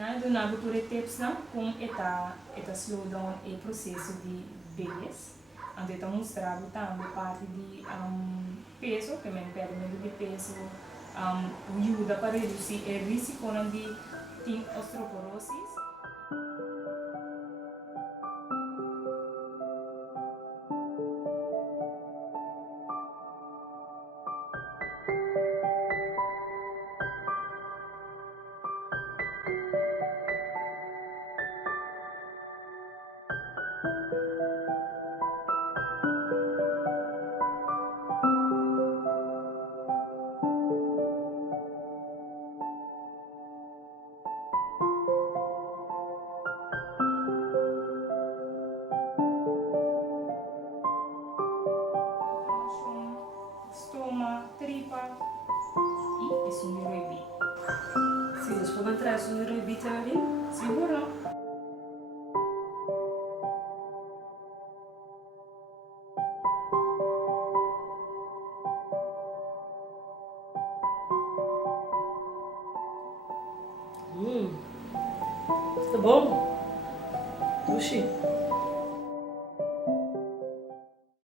do nabuture tips não como eta slow down o processo de beleza. Ando eta mostrar também parte de peso, que me perde de peso, ajuda para reduzir o risco de osteoporose. Stoma, tripa e isso me roibi. Sim, mas vou entrar no Ruby ali. Seguro? Tá bom? Oxi.